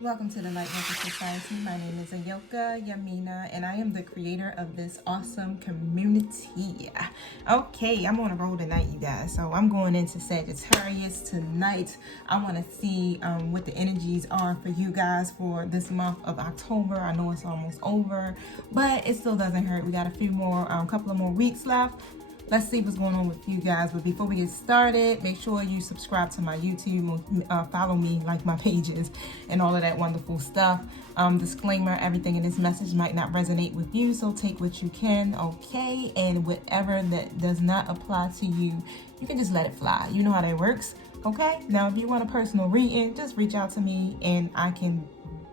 Welcome to the Lightworker Society. My name is Ayoka Yamina, and I am the creator of this awesome community. Okay, I'm on a roll tonight, you guys. So I'm going into Sagittarius tonight. I want to see what the energies are for you guys for this month of October. I know it's almost over, but it still doesn't hurt. We got a few more, couple of more weeks left. Let's see what's going on with you guys. But before we get started, make sure you subscribe to my YouTube, follow me, like my pages, and all of that wonderful stuff. Disclaimer, everything in this message might not resonate with you, so take what you can, okay? And whatever that does not apply to you, you can just let it fly. You know how that works, okay? Now, if you want a personal reading, just reach out to me, and I can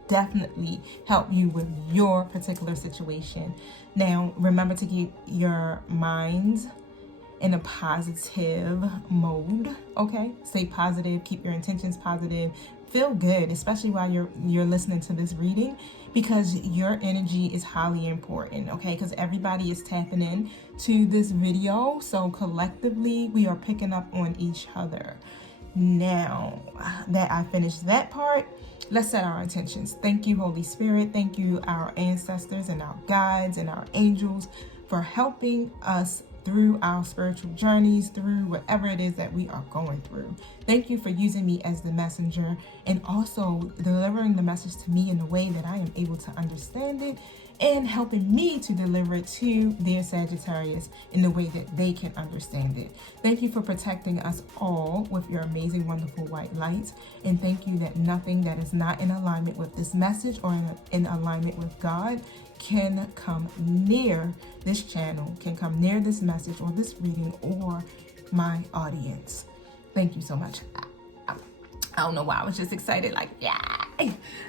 definitely help you with your particular situation. Now, remember to keep your minds in a positive mode, okay? Stay positive, keep your intentions positive, feel good, especially while you're listening to this reading, because your energy is highly important, okay? Because everybody is tapping in to this video, so collectively we are picking up on each other. Now that I finished that part, let's set our intentions. Thank you, Holy Spirit. Thank you, our ancestors and our guides and our angels, for helping us through our spiritual journeys, through whatever it is that we are going through. Thank you for using me as the messenger and also delivering the message to me in a way that I am able to understand it and helping me to deliver it to their Sagittarius in the way that they can understand it. Thank you for protecting us all with your amazing, wonderful white light. And thank you that nothing that is not in alignment with this message or in alignment with God can come near this channel, can come near this message or this reading or my audience. Thank you so much. I don't know why, I was just excited, like, yeah,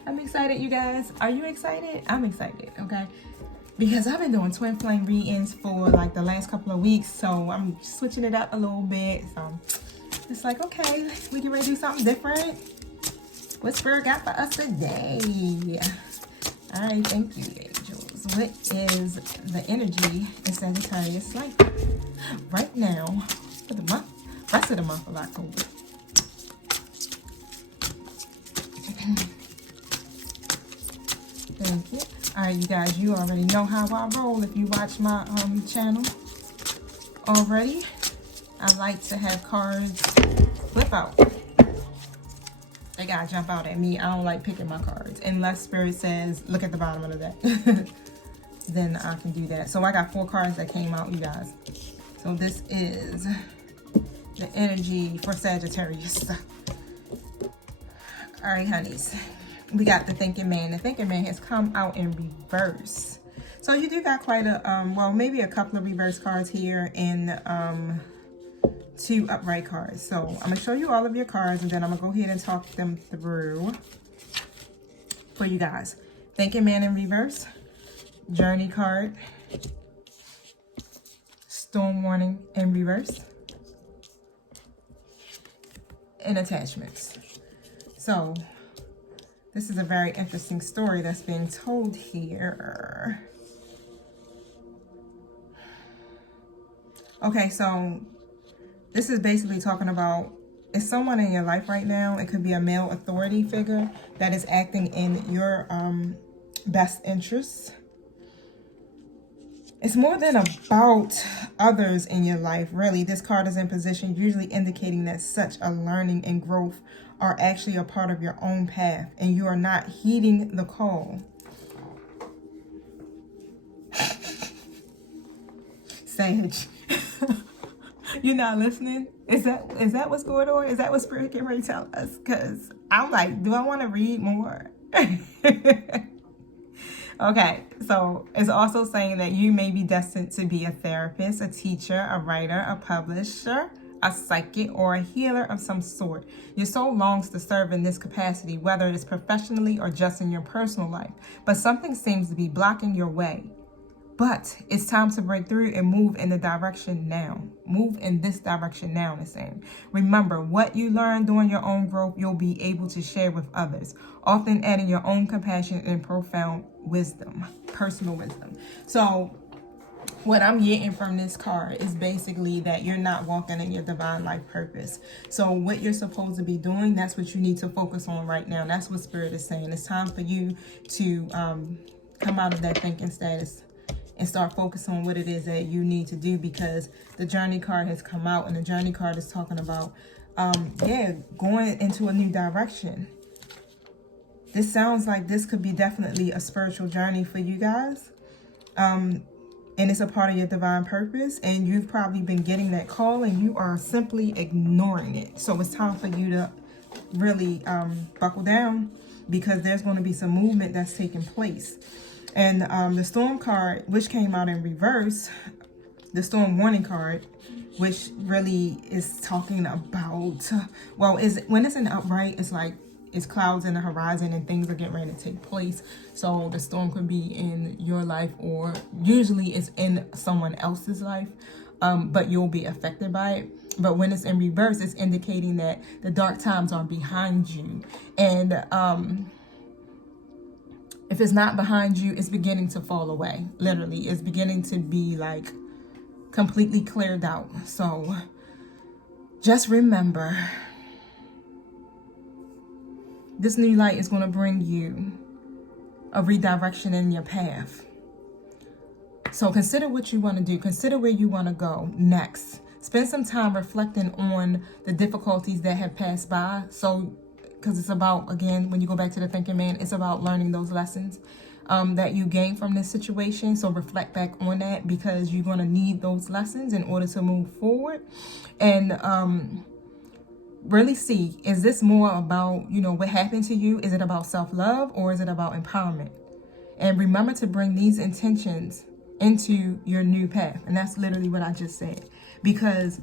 I'm excited, you guys. Are you excited? I'm excited, okay? Because I've been doing twin flame readings for like the last couple of weeks, so I'm switching it up a little bit. So it's like, okay, we get ready to do something different. What Spirit got for us today? All right, thank you, angels. What is the energy in Sagittarius like right now for the month, rest of the month of October? Thank you. All right, you guys, you already know how I roll if you watch my channel already. I like to have cards flip out. They gotta jump out at me. I don't like picking my cards unless Spirit says, look at the bottom of the deck. Then I can do that. So I got 4 cards that came out, you guys. So this is the energy for Sagittarius. All right, honeys. We got the Thinking Man. The Thinking Man has come out in reverse. So you do got quite a, well, maybe a couple of reverse cards here and 2 upright cards. So I'm going to show you all of your cards and then I'm going to go ahead and talk them through for you guys. Thinking Man in reverse. Journey card. Storm Warning in reverse. And attachments. So this is a very interesting story that's being told here. Okay, so this is basically talking about, is someone in your life right now, it could be a male authority figure that is acting in your best interests. It's more than about others in your life, really. This card is in position, usually indicating that such a learning and growth are actually a part of your own path and you are not heeding the call. Sag. You're not listening? Is that what's going on? Is that what Spirit can really tell us? Because I'm like, do I want to read more? Okay, so it's also saying that you may be destined to be a therapist, a teacher, a writer, a publisher, a psychic, or a healer of some sort. Your soul longs to serve in this capacity, whether it's professionally or just in your personal life. But something seems to be blocking your way. But it's time to break through and move in the direction now. Move in this direction now, it's saying. Remember, what you learn during your own growth, you'll be able to share with others, often adding your own compassion and profound wisdom, personal wisdom. So what I'm getting from this card is basically that you're not walking in your divine life purpose. So what you're supposed to be doing, that's what you need to focus on right now. That's what Spirit is saying. It's time for you to come out of that thinking status and start focusing on what it is that you need to do, because the Journey card has come out, and the Journey card is talking about going into a new direction. This sounds like this could be definitely a spiritual journey for you guys. And it's a part of your divine purpose, and you've probably been getting that call and you are simply ignoring it. So it's time for you to really buckle down, because there's going to be some movement that's taking place. And the Storm card, which came out in reverse, the Storm warning card, which really is talking about, well, when it's in upright, it's like it's clouds in the horizon and things are getting ready to take place. So the storm could be in your life, or usually it's in someone else's life, but you'll be affected by it. But when it's in reverse, it's indicating that the dark times are behind you. And if it's not behind you, it's beginning to fall away. Literally, it's beginning to be like completely cleared out. So just remember, this new light is going to bring you a redirection in your path. So consider what you want to do. Consider where you want to go next. Spend some time reflecting on the difficulties that have passed by. So, because it's about, again, when you go back to the thinking man, it's about learning those lessons that you gain from this situation. So reflect back on that, because you're going to need those lessons in order to move forward. And really see, is this more about, what happened to you? Is it about self-love, or is it about empowerment? And remember to bring these intentions into your new path. And that's literally what I just said, because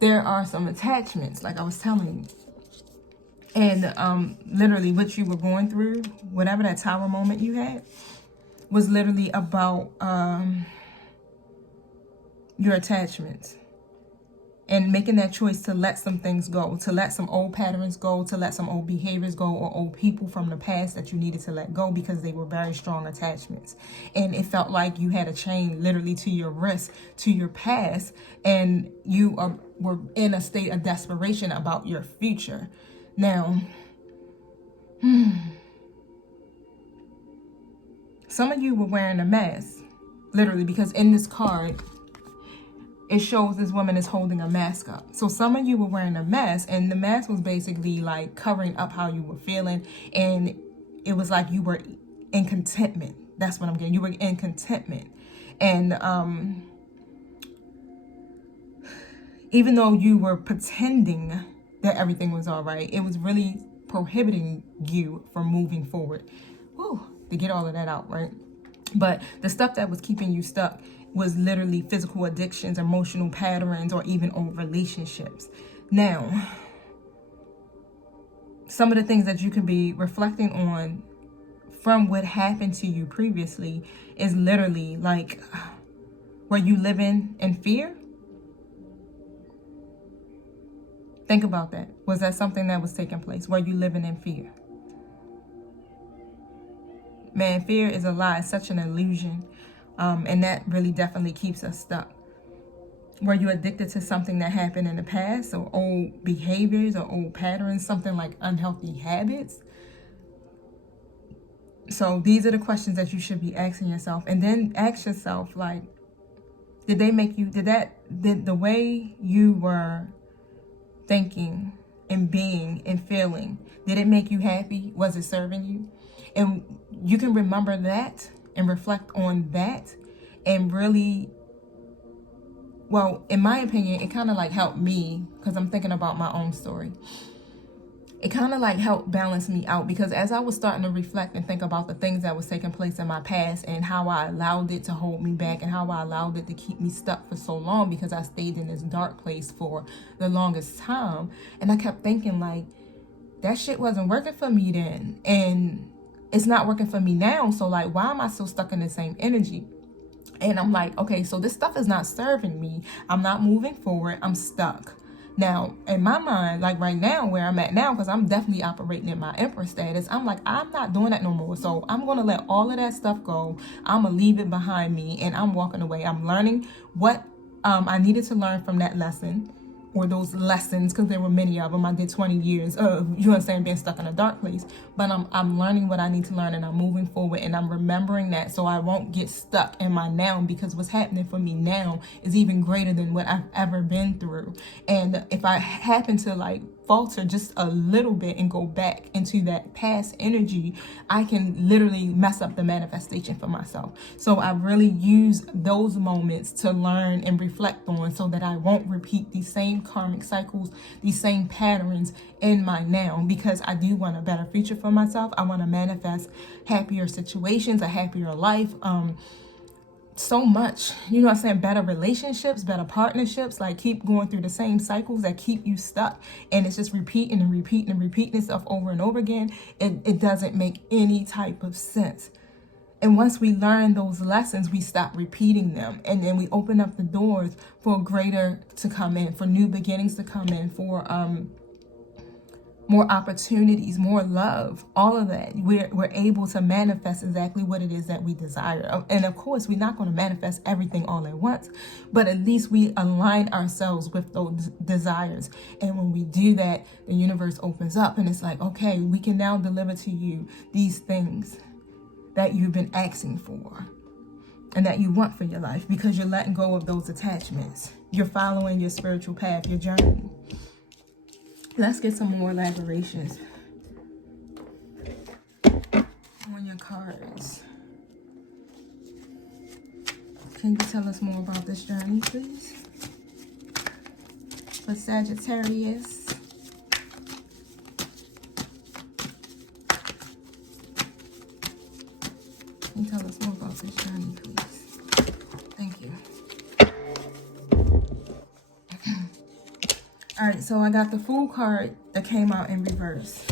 there are some attachments, like I was telling you. And literally what you were going through, whatever that tower moment you had, was literally about your attachments. And making that choice to let some things go, to let some old patterns go, to let some old behaviors go, or old people from the past that you needed to let go, because they were very strong attachments. And it felt like you had a chain literally to your wrist, to your past, and you were in a state of desperation about your future. Now, some of you were wearing a mask, literally, because in this card, it shows this woman is holding a mask up. So some of you were wearing a mask, and the mask was basically like covering up how you were feeling. And it was like you were in contentment. That's what I'm getting. You were in contentment. And even though you were pretending that everything was all right, it was really prohibiting you from moving forward. Whew, to get all of that out, right? But the stuff that was keeping you stuck was literally physical addictions, emotional patterns, or even old relationships. Now, some of the things that you could be reflecting on from what happened to you previously is literally like, were you living in fear? Think about that. Was that something that was taking place? Were you living in fear? Man, fear is a lie. It's such an illusion. And that really definitely keeps us stuck. Were you addicted to something that happened in the past, or old behaviors or old patterns, something like unhealthy habits? So these are the questions that you should be asking yourself. And then ask yourself, like, did the way you were thinking and being and feeling, did it make you happy? Was it serving you? And you can remember that and reflect on that, and really, well, in my opinion, it kind of like helped me, because I'm thinking about my own story. It kind of like helped balance me out, because as I was starting to reflect and think about the things that was taking place in my past, and how I allowed it to hold me back, and how I allowed it to keep me stuck for so long, because I stayed in this dark place for the longest time. And I kept thinking, like, that shit wasn't working for me then, and it's not working for me now. So like, why am I still stuck in the same energy? And I'm like, okay, so this stuff is not serving me. I'm not moving forward. I'm stuck. Now, in my mind, like right now, where I'm at now, because I'm definitely operating in my Empress status, I'm like, I'm not doing that no more. So I'm going to let all of that stuff go. I'm going to leave it behind me, and I'm walking away. I'm learning what I needed to learn from that lesson, or those lessons, because there were many of them. I did 20 years of, you understand, being stuck in a dark place. But I'm learning what I need to learn, and I'm moving forward, and I'm remembering that, so I won't get stuck in my now, because what's happening for me now is even greater than what I've ever been through. And if I happen to like falter just a little bit and go back into that past energy, I can literally mess up the manifestation for myself. So I really use those moments to learn and reflect on, so that I won't repeat these same karmic cycles, these same patterns in my now, because I do want a better future for myself. I want to manifest happier situations, a happier life, so much, you know what I'm saying, better relationships, better partnerships. Like, keep going through the same cycles that keep you stuck, and it's just repeating and repeating and repeating itself over and over again. It doesn't make any type of sense. And once we learn those lessons, we stop repeating them, and then we open up the doors for greater to come in, for new beginnings to come in, for more opportunities, more love, all of that. We're able to manifest exactly what it is that we desire. And of course, we're not going to manifest everything all at once, but at least we align ourselves with those desires. And when we do that, the universe opens up, and it's like, okay, we can now deliver to you these things that you've been asking for and that you want for your life, because you're letting go of those attachments. You're following your spiritual path, your journey. Let's get some more elaborations on your cards. Can you tell us more about this journey, please? For Sagittarius. Can you tell us more about this journey, please? Thank you. All right, so I got the Fool card that came out in reverse.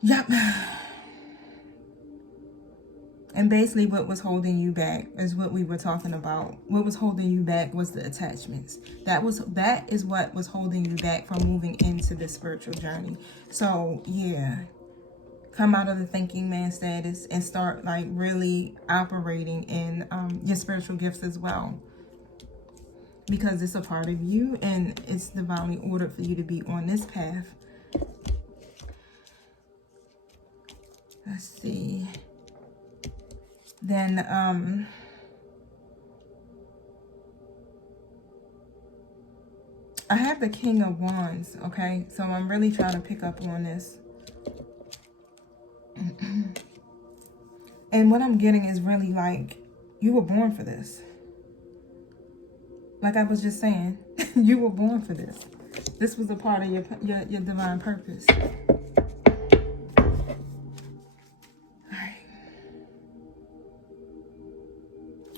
Yep. And basically what was holding you back is what we were talking about. What was holding you back was the attachments. That is what was holding you back from moving into this spiritual journey. So yeah, come out of the thinking man status and start like really operating in your spiritual gifts as well, because it's a part of you and it's divinely ordered for you to be on this path. Let's see. Then I have the King of Wands. Okay, so I'm really trying to pick up on this. And what I'm getting is really like, you were born for this. Like I was just saying, you were born for this. This was a part of your divine purpose. All right.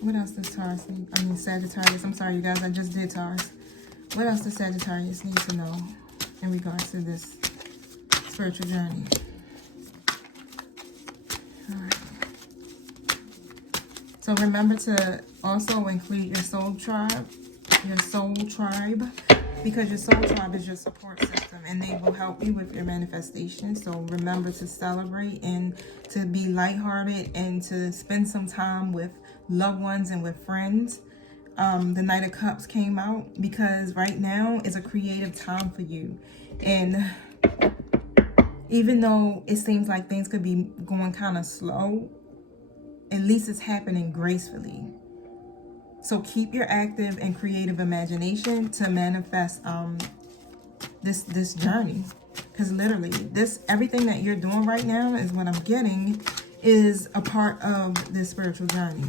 What else does Taurus need? I mean, Sagittarius. I'm sorry, you guys. I just did Taurus. What else does Sagittarius need to know in regards to this spiritual journey? All right. So remember to also include your soul tribe, because your soul tribe is your support system, and they will help you with your manifestation. So remember to celebrate and to be lighthearted and to spend some time with loved ones and with friends. The Knight of Cups came out because right now is a creative time for you. And even though it seems like things could be going kind of slow, at least it's happening gracefully. So keep your active and creative imagination to manifest this journey. Because literally, everything that you're doing right now is what I'm getting is a part of this spiritual journey.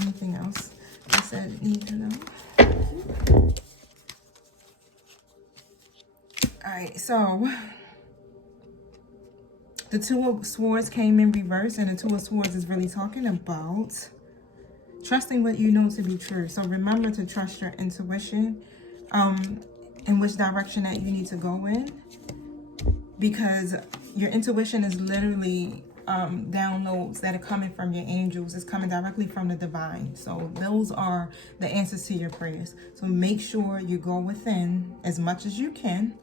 Anything else I said need to know? All right, so the Two of Swords came in reverse, and the Two of Swords is really talking about trusting what you know to be true. So remember to trust your intuition, in which direction that you need to go in, because your intuition is literally downloads that are coming from your angels. It's coming directly from the divine. So those are the answers to your prayers. So make sure you go within as much as you can,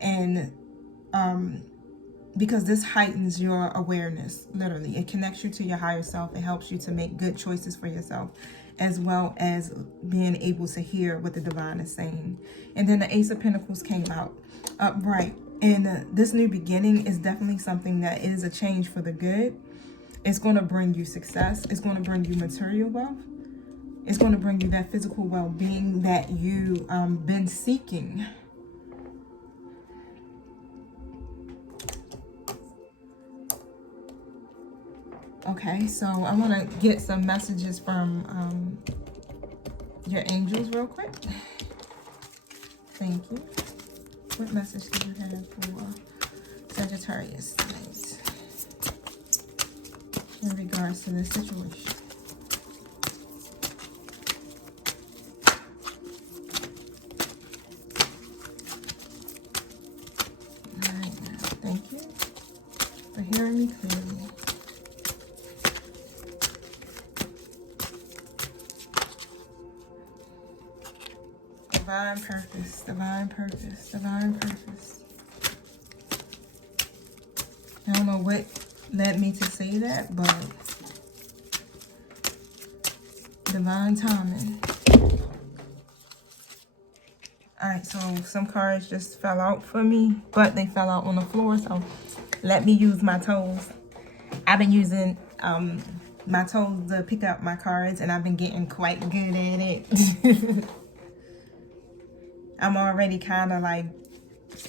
and because this heightens your awareness. Literally, it connects you to your higher self. It helps you to make good choices for yourself, as well as being able to hear what the divine is saying. And then the Ace of Pentacles came out upright. And this new beginning is definitely something that is a change for the good. It's going to bring you success. It's going to bring you material wealth. It's going to bring you that physical well-being that you've been seeking. Okay, so I want to get some messages from your angels real quick. Thank you. What message do you have for Sagittarius tonight in regards to this situation? All right, now, thank you for hearing me clearly. Divine purpose, divine purpose, divine purpose. I don't know what led me to say that, but divine timing. Alright, so some cards just fell out for me, but they fell out on the floor, so let me use my toes. I've been using my toes to pick up my cards, and I've been getting quite good at it. I'm already kind of like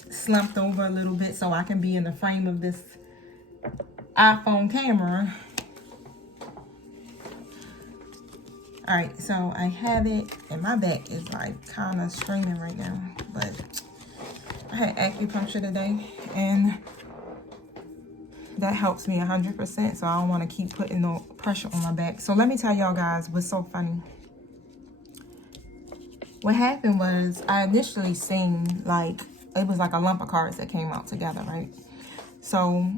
slumped over a little bit so I can be in the frame of this iPhone camera. All right, so I have it, and my back is like kind of straining right now, but I had acupuncture today, and that helps me 100%, so I don't want to keep putting no pressure on my back. So let me tell y'all guys what's so funny. What happened was I initially seen like, it was like a lump of cards that came out together, right? So,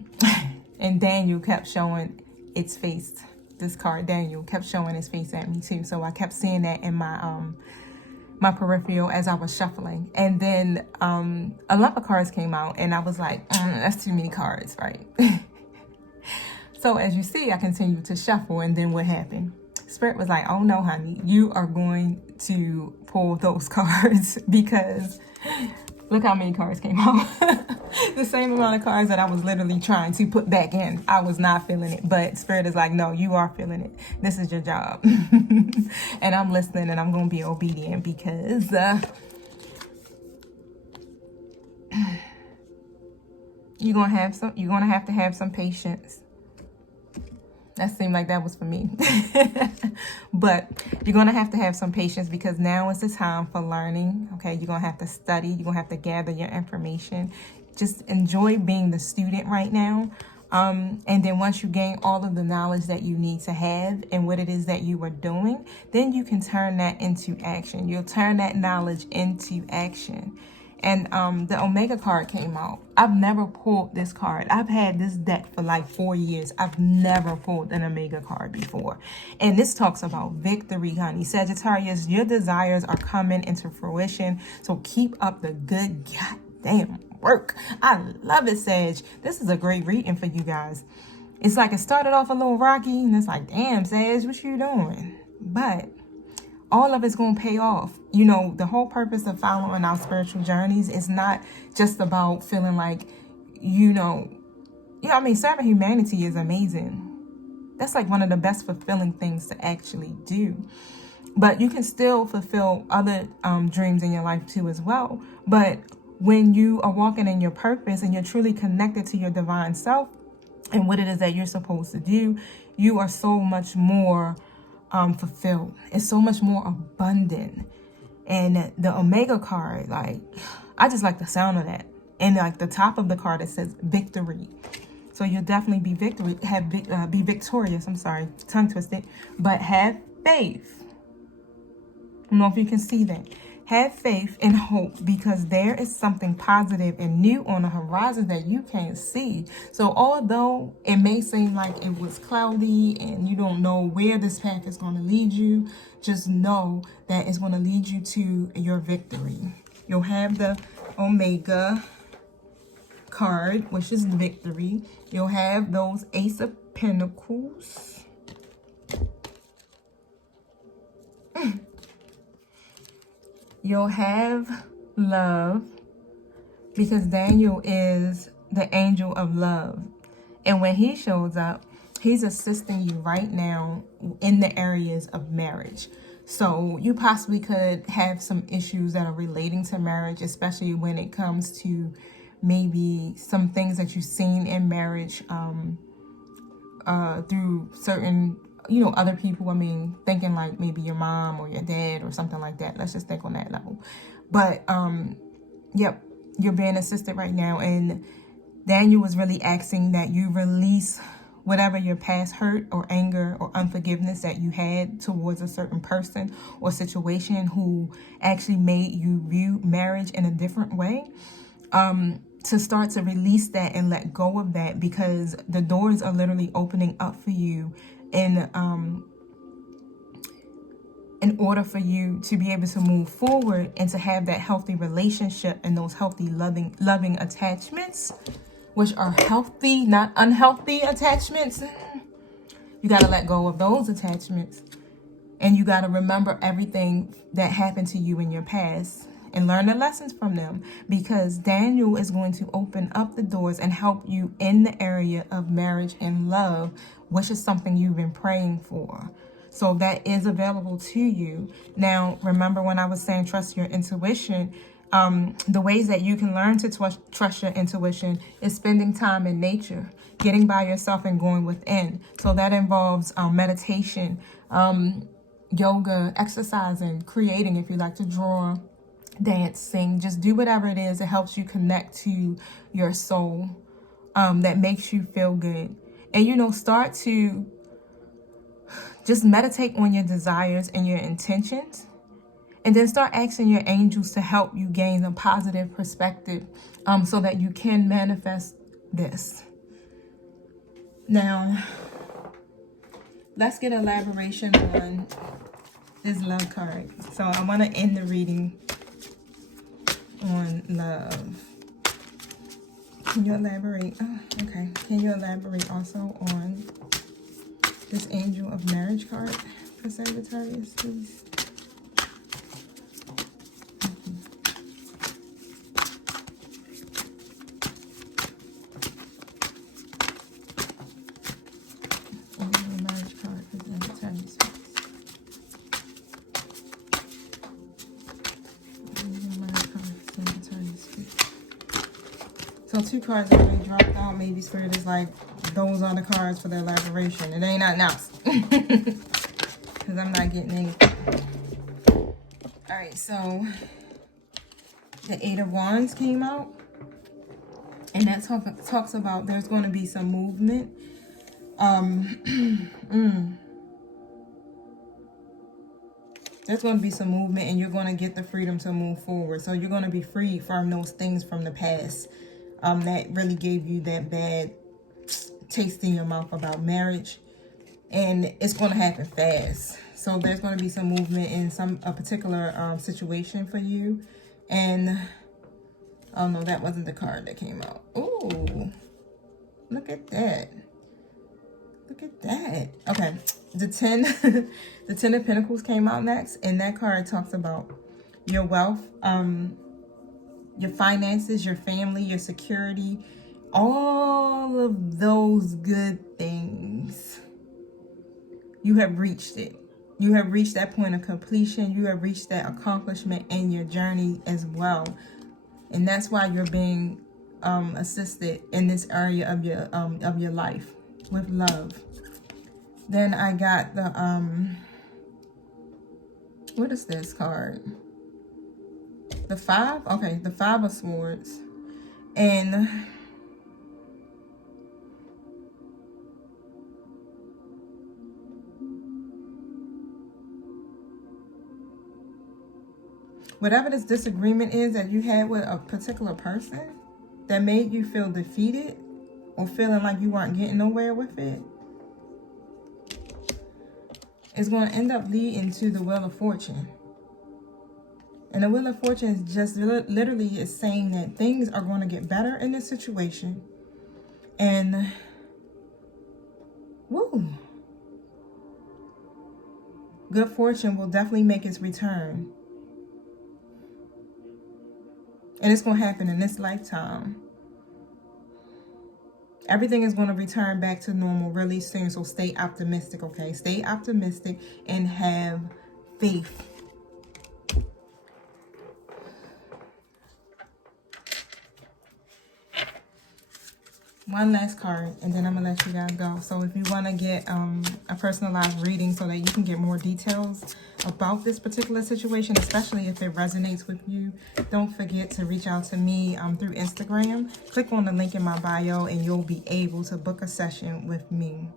and Daniel kept showing its face. This card, Daniel, kept showing his face at me too. So I kept seeing that in my my peripheral as I was shuffling. And then a lump of cards came out, and I was like, that's too many cards, right? So as you see, I continued to shuffle, and then what happened? Spirit was like, oh no, honey, you are going to pull those cards, because look how many cards came out. The same amount of cards that I was literally trying to put back in. I was not feeling it, but Spirit is like, no, you are feeling it. This is your job. And I'm listening, and I'm going to be obedient, because you're going to have some patience. That seemed like that was for me. But you're going to have some patience, because now is the time for learning. Okay, you're going to have to study. You're going to have to gather your information. Just enjoy being the student right now. And then once you gain all of the knowledge that you need to have and what it is that you are doing, then you can turn that into action. You'll turn that knowledge into action. And the Omega card came out. I've never pulled this card. I've had this deck for like 4 years. I've never pulled an Omega card before. And this talks about victory, honey. Sagittarius, your desires are coming into fruition. So keep up the good goddamn work. I love it, Sag. This is a great reading for you guys. It's like it started off a little rocky, and it's like, damn, Sag, what you doing? But all of it's going to pay off. You know, the whole purpose of following our spiritual journeys is not just about feeling like, serving humanity is amazing. That's like one of the best fulfilling things to actually do. But you can still fulfill other dreams in your life too as well. But when you are walking in your purpose and you're truly connected to your divine self and what it is that you're supposed to do, you are so much more fulfilled. It's so much more abundant. And the Omega card, like, I just like the sound of that. And like the top of the card, it says victory. So you'll definitely be be victorious. I'm sorry, tongue twisted. But have faith. I don't know if you can see that. Have faith and hope, because there is something positive and new on the horizon that you can't see. So although it may seem like it was cloudy and you don't know where this path is going to lead you, just know that it's going to lead you to your victory. You'll have the Omega card, which is victory. You'll have those Ace of Pentacles. You'll have love, because Daniel is the angel of love. And when he shows up, he's assisting you right now in the areas of marriage. So you possibly could have some issues that are relating to marriage, especially when it comes to maybe some things that you've seen in marriage through certain, other people. I mean, thinking like maybe your mom or your dad or something like that. Let's just think on that level. But, yep, you're being assisted right now. And Daniel was really asking that you release whatever your past hurt or anger or unforgiveness that you had towards a certain person or situation who actually made you view marriage in a different way. To start to release that and let go of that, because the doors are literally opening up for you in order for you to be able to move forward and to have that healthy relationship and those healthy loving attachments, which are healthy, not unhealthy attachments. You got to let go of those attachments, and you got to remember everything that happened to you in your past and learn the lessons from them, because Daniel is going to open up the doors and help you in the area of marriage and love, which is something you've been praying for. So that is available to you. Now, remember when I was saying trust your intuition, the ways that you can learn to trust your intuition is spending time in nature, getting by yourself and going within. So that involves meditation, yoga, exercising, creating, if you like to draw, dance, sing, just do whatever it is that helps you connect to your soul, that makes you feel good. And, start to just meditate on your desires and your intentions, and then start asking your angels to help you gain a positive perspective, so that you can manifest this. Now, let's get elaboration on this love card. So I want to end the reading on love. Can you elaborate? Oh, okay. Can you elaborate also on this Angel of Marriage card for Sagittarius, please? Angel of Marriage card for Sagittarius. So 2 cards already dropped out. Maybe Spirit is like, those are the cards for the elaboration. It ain't nothing else. Because I'm not getting anything. Alright, so the 8 of Wands came out. And that talks about there's going to be some movement. There's going to be some movement, and you're going to get the freedom to move forward. So you're going to be free from those things from the past that really gave you that bad taste in your mouth about marriage. And it's going to happen fast. So there's going to be some movement in a particular situation for you. And, oh no, that wasn't the card that came out. Ooh, look at that. Look at that. Okay, the 10, the 10 of Pentacles came out next. And that card talks about your wealth, your finances, your family, your security, all of those good things. You have reached it. You have reached that point of completion. You have reached that accomplishment in your journey as well. And that's why you're being assisted in this area of your life with love. Then I got the what is this card? The 5? Okay, the 5 of Swords. And Whatever this disagreement is that you had with a particular person that made you feel defeated or feeling like you weren't getting nowhere with it, is going to end up leading to the Wheel of Fortune. And the Wheel of Fortune is just literally is saying that things are going to get better in this situation. And, woo, good fortune will definitely make its return. And it's going to happen in this lifetime. Everything is going to return back to normal really soon. So stay optimistic, okay? Stay optimistic and have faith. One last card, and then I'm going to let you guys go. So if you want to get a personalized reading so that you can get more details about this particular situation, especially if it resonates with you, don't forget to reach out to me through Instagram. Click on the link in my bio, and you'll be able to book a session with me.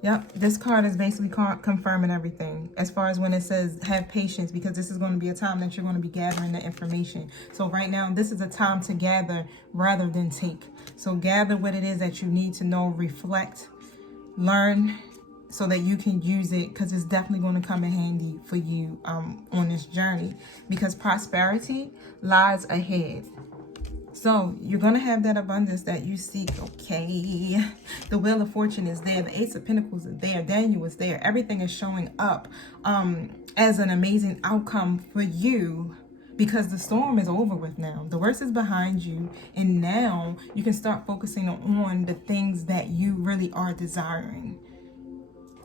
Yep, this card is basically confirming everything as far as when it says have patience, because this is going to be a time that you're going to be gathering the information. So right now, this is a time to gather rather than take. So gather what it is that you need to know, reflect, learn, so that you can use it, because it's definitely going to come in handy for you on this journey, because prosperity lies ahead. So you're going to have that abundance that you seek, okay? The Wheel of Fortune is there. The Ace of Pentacles is there. Daniel is there. Everything is showing up as an amazing outcome for you, because the storm is over with now. The worst is behind you. And now you can start focusing on the things that you really are desiring.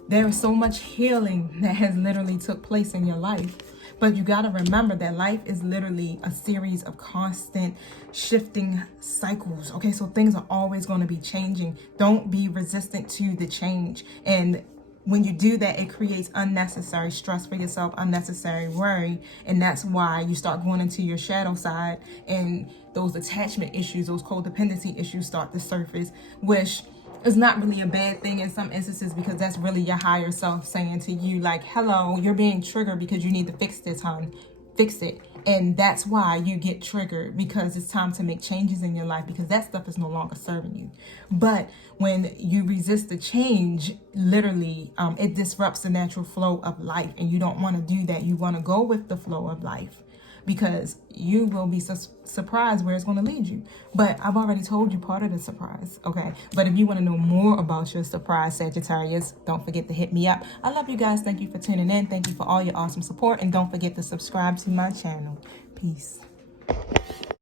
There is so much healing that has literally took place in your life. But you got to remember that life is literally a series of constant shifting cycles. Okay, so things are always going to be changing. Don't be resistant to the change. And when you do that, it creates unnecessary stress for yourself, unnecessary worry. And that's why you start going into your shadow side, and those attachment issues, those codependency issues start to surface, which is not really a bad thing in some instances, because that's really your higher self saying to you, like, hello, you're being triggered because you need to fix this, hon. Fix it. And that's why you get triggered, because it's time to make changes in your life, because that stuff is no longer serving you. But when you resist the change, literally, it disrupts the natural flow of life. And you don't want to do that. You want to go with the flow of life, because you will be surprised where it's going to lead you. But I've already told you part of the surprise, okay? But if you want to know more about your surprise, Sagittarius, don't forget to hit me up. I love you guys. Thank you for tuning in. Thank you for all your awesome support. And don't forget to subscribe to my channel. Peace.